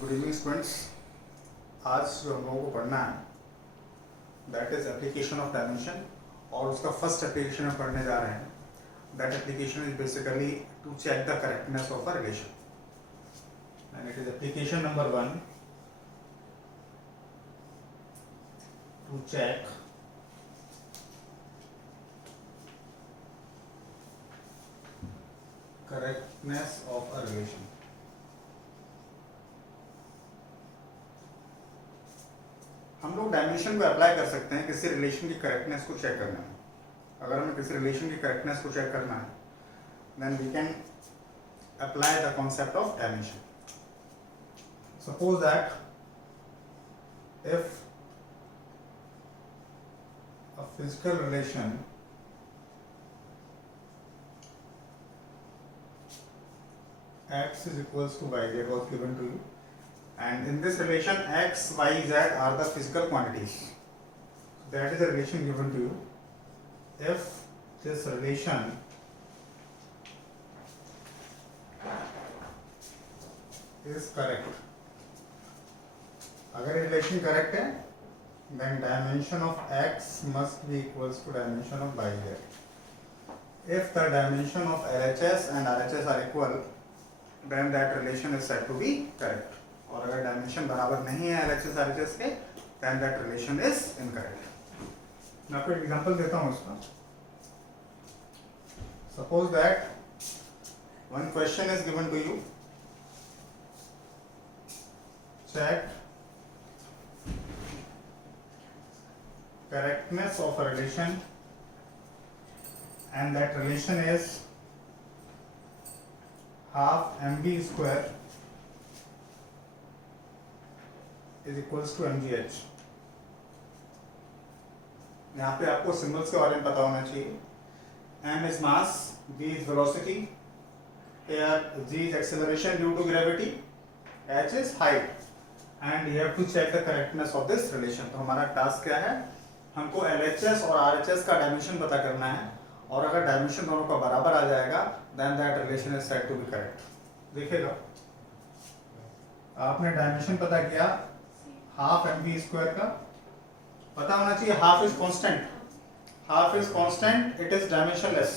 Good evening students. आज जो हम लोगों को पढ़ना है that is application of dimension, और उसका फर्स्ट एप्लीकेशन हम पढ़ने जा रहे हैं। That application is basically to check the correctness of a relation, and it is application number 1 to check correctness of a relation. हम लोग डायमेंशन को अप्लाई कर सकते हैं किसी रिलेशन की करेक्टनेस को चेक करने में। अगर हमें किसी रिलेशन की करेक्टनेस को चेक करना है then we can apply the concept of dimension. Suppose that if a physical relation x is equals to y, that was given to you, and in this relation x, y, z are the physical quantities. That is the relation given to you. If this relation is correct, अगर relation correct है then dimension of x must be equals to dimension of yz. If the dimension of LHS and RHS are equal, then that relation is said to be correct. और अगर dimension बराबर नहीं है LHS RHS के, then that relation is incorrect. मैं आपको एक example देता हूँ उसका. Suppose that one question is given to you. Check correctness of a relation, and that relation is half mb square is equals to mgh. यहाँ पे आपको सिंबल्स के बारे में पता होना चाहिए. m is mass, b is velocity, here g is acceleration due to gravity, h is height, and you have to check the correctness of this relation. तो हमारा टास्क क्या है? हमको LHS और RHS का डायमेंशन पता करना है, और अगर डायमेंशन दोनों का बराबर आ जाएगा then that relation is said to be correct. देखिएगा, आपने डायमेंशन पता किया हाफ mv स्क्वायर का, पता होना चाहिए half is constant. Half is constant, it is dimensionless.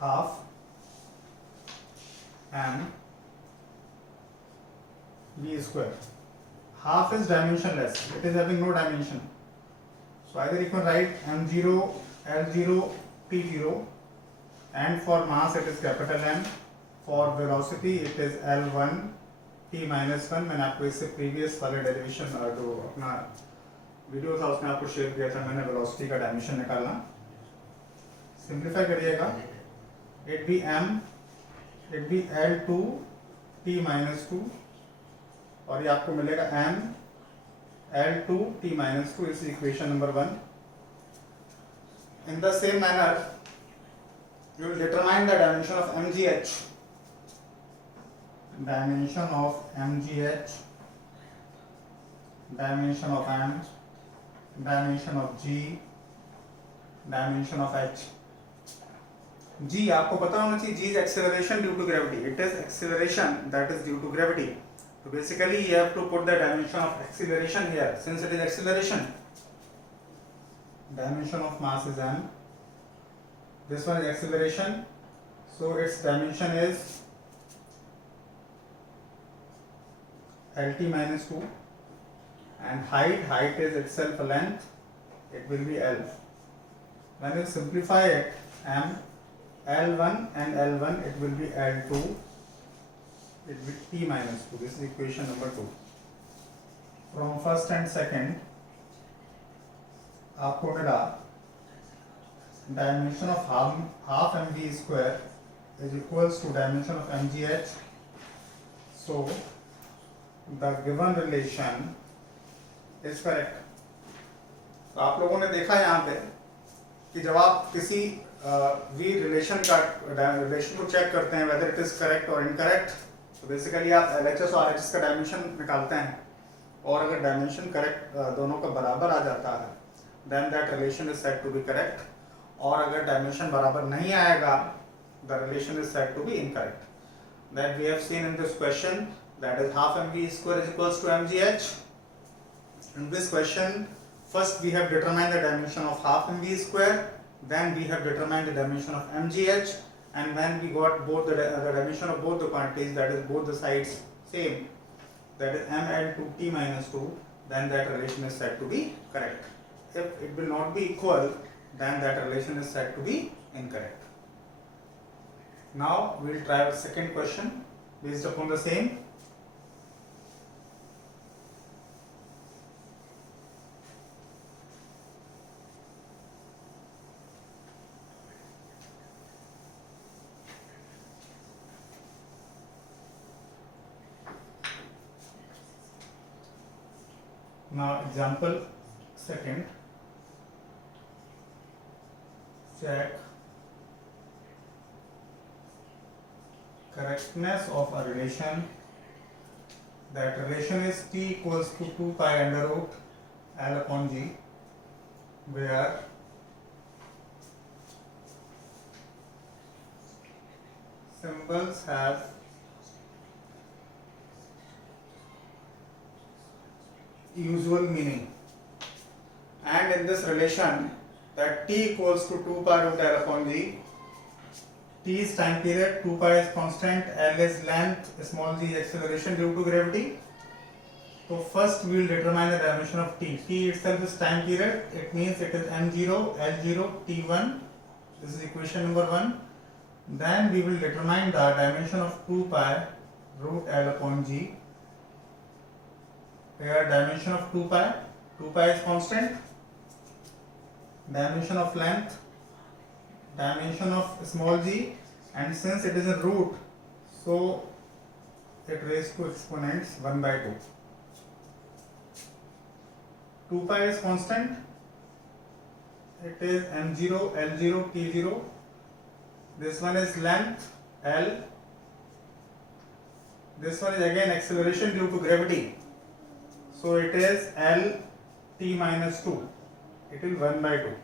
Half m v square. Half is dimensionless, it is having no dimension. So either you can write m0, l0, t0, and for mass it is capital M. For velocity it is l1, t minus 1. मैंने आपको इससे previous वाले derivation जो अपना video था उसमें आपको share किया था मैंने velocity का डायमेंशन निकालना. सिंप्लीफाई करिएगा, it be m, it be l2, t minus 2, और ये आपको मिलेगा m l2 t minus 2 is equation number 1. In the same manner you will determine the dimension of mgh. Dimension of mgh, dimension of m, dimension of g, dimension of h. g आपको पता होना चाहिए, g is acceleration due to gravity. It is acceleration that is due to gravity. So basically you have to put the dimension of acceleration here, since it is acceleration. Dimension of mass is m. This one is acceleration, so its dimension is lt minus 2, and height is itself a length, it will be l. When you simplify it, m l1 and l1, it will be l2, it will be t minus 2. This is equation number 2. From first and second आपको मिला dimension of half mv square is equals to dimension of mgh. So the given relation is correct. तो आप लोगों ने देखा यहाँ पे कि जब आप किसी v रिलेशन को चेक करते हैं whether it is correct or incorrect, तो बेसिकली आप LHS और RHS का डायमेंशन निकालते हैं, और अगर डायमेंशन करेक्ट दोनों का बराबर आ जाता है then that relation is said to be correct, और अगर डायमेंशन बराबर नहीं आएगा the relation is said to be incorrect. that we have seen in this question, that is half mv square is equals to mgh. In this question, first we have determined the dimension of half mv square, then we have determined the dimension of mgh, and when we got both the dimension of both the quantities, that is both the sides same, that is ml to t minus 2, then that relation is said to be correct. If it will not be equal, then that relation is said to be incorrect. Now we will try the second question based upon the same. Now example second, check correctness of a relation. That relation is t equals to 2 pi under root L upon G, where symbols have usual meaning, and in this relation that t equals to 2 pi root L upon G, t is time period, 2 pi is constant, L is length, small g is acceleration due to gravity. So first we will determine the dimension of t. T itself is time period, it means it is m0, L0, t1, this is equation number 1. Then we will determine the dimension of 2 pi root L upon G. Here dimension of 2 pi is constant, dimension of length, dimension of small g, and since it is a root, so it raised to exponents 1 by 2. 2 pi is constant, it is m0, L0, t0. This one is length L, this one is again acceleration due to gravity. So it is L t minus 2, it is 1 by 2.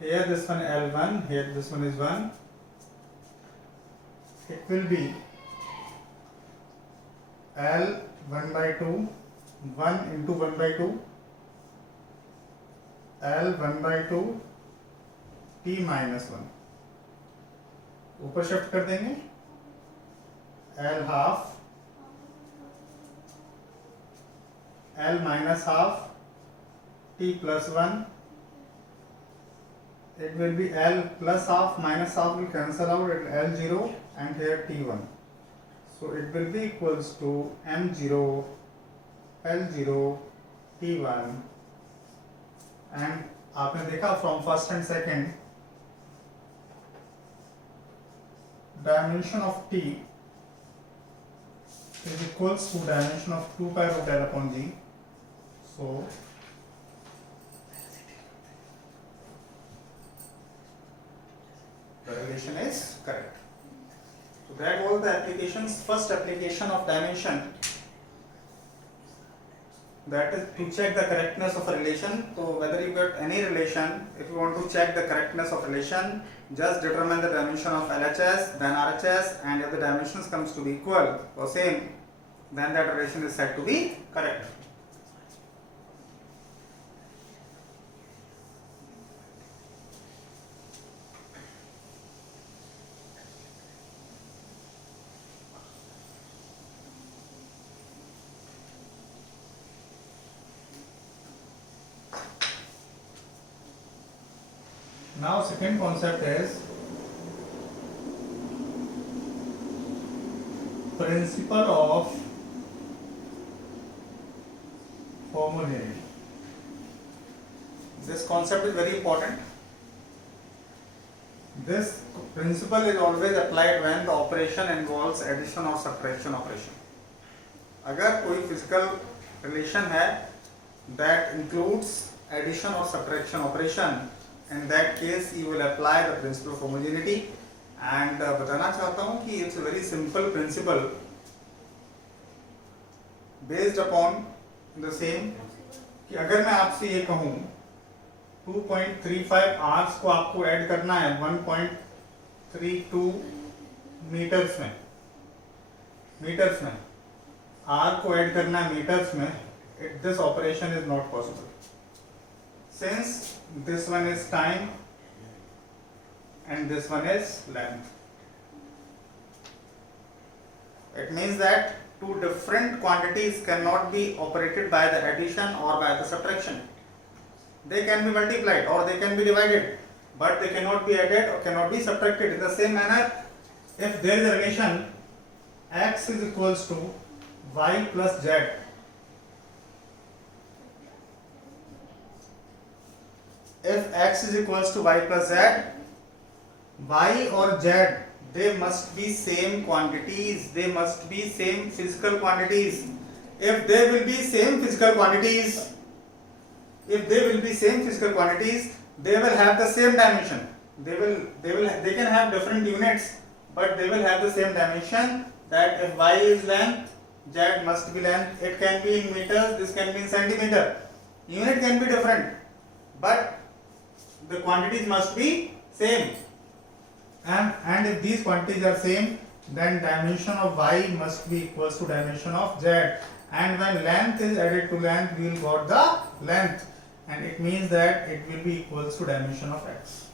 Here this one L1, here this one is 1. It will be L 1 by 2, 1 into 1 by 2, L 1 by 2, t minus 1. ऊपर shift कर देंगे, L half, L minus half, t plus 1. It will be L plus half minus half will cancel out, it L0 and here t1. So it will be equals to m0, L0, t1. And आपने देखा from first and second, dimension of t is equals to dimension of 2 pi root L upon G. So the relation is correct. So that was the applications. First application of dimension, that is to check the correctness of a relation. So whether you get any relation, if you want to check the correctness of relation, just determine the dimension of LHS, then RHS, and if the dimensions comes to be equal or same, then that relation is said to be correct. Now second concept is principle of homogeneity. This concept is very important. This principle is always applied when the operation involves addition or subtraction operation. अगर कोई physical relation है that includes addition or subtraction operation, in that case you will apply the principle of homogeneity. And बताना चाहता हूँ कि it's a very simple principle based upon the same, कि अगर मैं आपसे ये कहूँ 2.35 आवर्स को आपको ऐड करना है 1.32 मीटर्स में, मीटर्स में r को ऐड करना है मीटर्स में, this operation is not possible since this one is time and this one is length. It means that two different quantities cannot be operated by the addition or by the subtraction. They can be multiplied or they can be divided, but they cannot be added or cannot be subtracted. In the same manner, if there is a relation x is equals to y plus z, if x is equals to y plus z, y or z, they must be same quantities, they must be same physical quantities. If they will be same physical quantities, if they will be same physical quantities, they will have the same dimension. They can have different units, but they will have the same dimension. That if y is length, z must be length. It can be in meters, this can be in centimeter. Unit can be different, but the quantities must be same. And if these quantities are same, then dimension of y must be equals to dimension of z, and when length is added to length, we will got the length, and it means that it will be equals to dimension of x.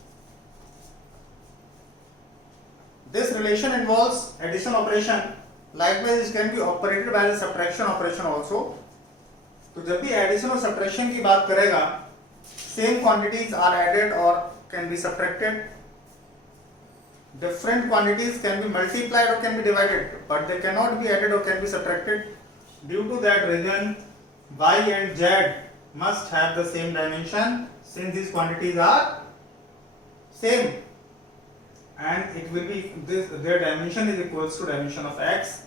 This relation involves addition operation. Likewise, it can be operated by the subtraction operation also. तो जब भी addition और subtraction की बात करेगा, same quantities are added or can be subtracted. Different quantities can be multiplied or can be divided, but they cannot be added or can be subtracted. Due to that reason, y and z must have the same dimension since these quantities are same, and it will be their dimension is equals to dimension of x.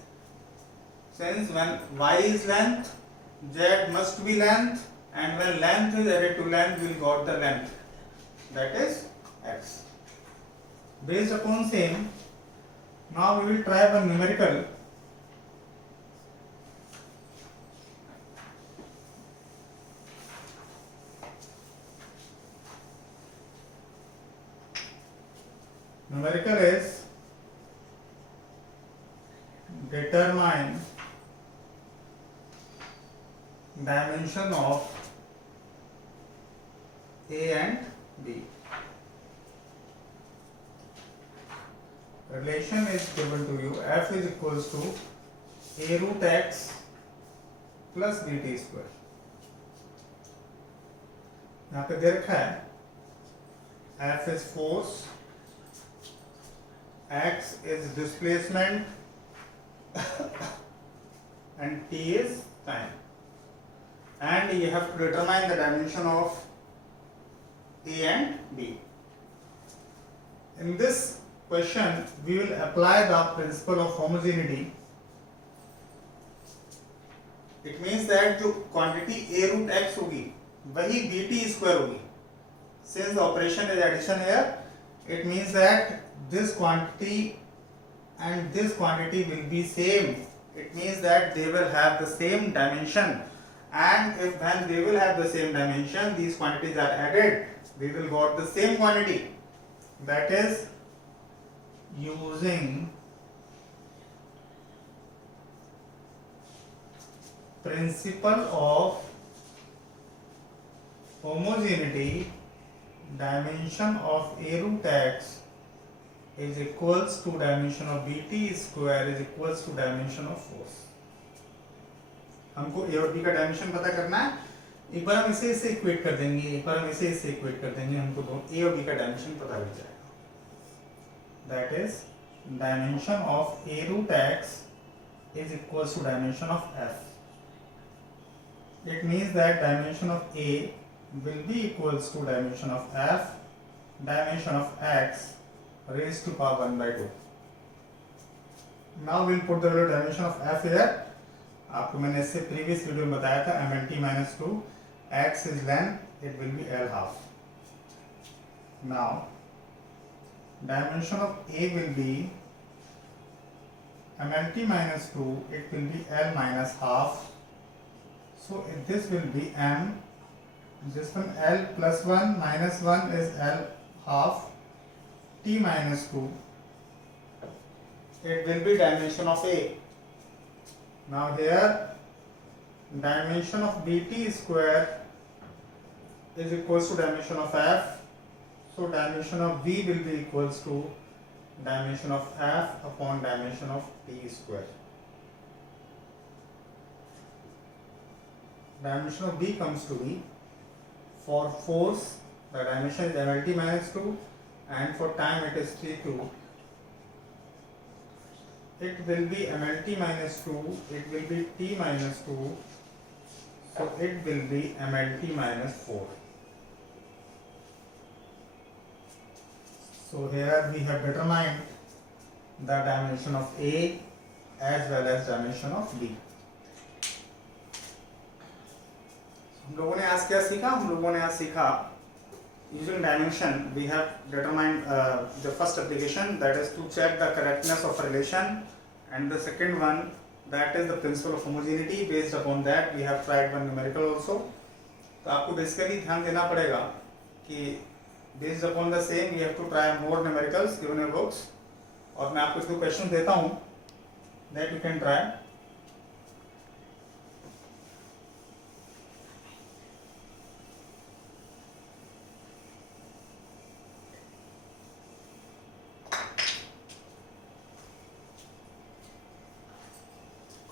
Since when y is length, z must be length, and when length is added to length, we will got the length, that is x. Based upon same, now we will try one numerical. Numerical is determine dimension of A and B. Relation is given to you, f is equals to a root x plus bt square. यहाँ पे दे रखा है f is force, x is displacement and t is time, and you have to determine the dimension of A and B. In this question, we will apply the principle of homogeneity. It means that जो quantity a root x होगी वही bt square होगी. Since the operation is addition here, it means that this quantity and this quantity will be same. It means that they will have the same dimension, and if when they will have the same dimension, these quantities are added, we will got the same quantity. That is using principle of homogeneity, dimension of a root x is equals to dimension of bt square is equals to dimension of force. हमको a और b का dimension पता करना है. एक बार हम इसे इससे इक्वेट कर देंगे, एक बार हम इसे इससे इक्वेट कर देंगे, हमको a और b का डायमेंशन पता लग जाएगा. That is dimension of a root x is equals to dimension of f. It means that dimension of a will be equals to dimension of f, dimension of x raised to power 1 by 2. Now we will put the value dimension of f here. आपको मैंने इससे previous video में बताया था mlt minus 2, x is length, it will be L half. Now dimension of a will be mlt minus 2, it will be L minus half. So this will be m, this one L plus 1 minus 1 is L half, t minus 2 it will be dimension of A. Now here dimension of bt square is equals to dimension of f, so dimension of v will be equals to dimension of f upon dimension of t square. Dimension of b comes to be, for force the dimension is mlt minus 2 and for time it is t2. It will be mlt minus 2, it will be t minus 2, so it will be mlt minus 4. So here we have determined the dimension of A as well as dimension of B. हम लोगों ने आज क्या सीखा? हम लोगों ने आज सीखा using dimension we have determined the first application, that is to check the correctness of a relation, and the second one, that is the principle of homogeneity. Based upon that we have tried one numerical also. तो आपको basically ध्यान देना पड़ेगा कि based upon the same we have to try more numericals given your books, और मैं आपको इसको क्वेश्चन देता हूँ that you can try.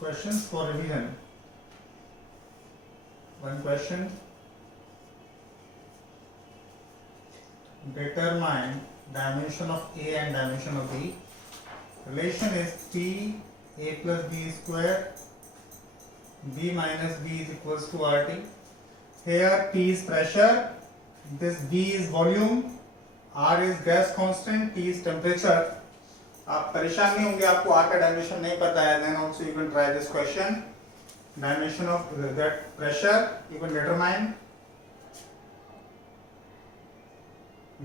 Questions for revision. One question: determine dimension of A and dimension of B. Relation is P A plus B square, B minus B is equals to RT. Here P is pressure, this B is volume, R is gas constant, T is temperature. आप परेशान नहीं होंगे, आपको are का dimension नहीं पता है, then also you can try this question. Dimension of that pressure you can determine.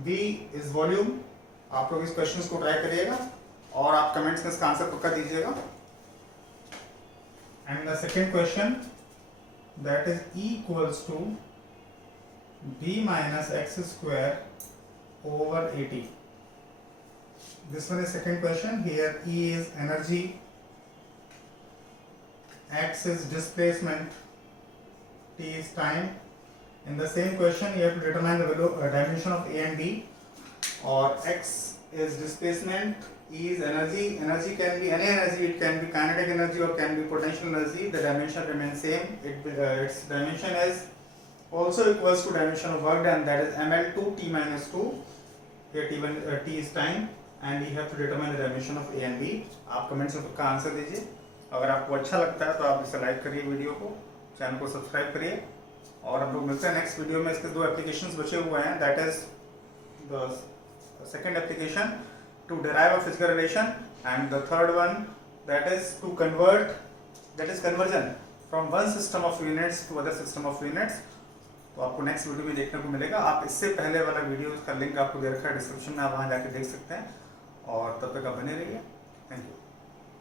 B is volume. आप लोग इस क्वेश्चंस को ट्राई करिएगा और आप कमेंट्स में इसका आंसर पक्का दीजिएगा. And the second question, that is E equals to B minus x square over 80. This one is second question. Here E is energy, x is displacement, t is time. In the same question you have to determine the value, dimension of A and B. Or x is displacement, E is energy. Energy can be any energy, it can be kinetic energy or can be potential energy. The dimension remains same. Its dimension is also equals to dimension of work done, that is ml2 t minus 2. Here t is time. And you have to determine the dimension of A and B. आप comments में पक्का answer दीजिए. अगर आपको अच्छा लगता है तो आप इसे लाइक करिए, वीडियो को, चैनल को सब्सक्राइब करिए, और हम लोग मिलते हैं नेक्स्ट वीडियो में. इसके दो एप्लीकेशंस बचे हुए हैं, that is the second application to derive a physical relation, and the third one that is to convert, that is conversion from one system of units to other system of units. तो आपको next video में देखने को मिलेगा. आप इससे पहले वाला वीडियो का लिंक आपको दे रखा है डिस्क्रिप्शन में, आप वहाँ जाके देख सकते हैं. और तब तक आप बने रहिए. Thank you.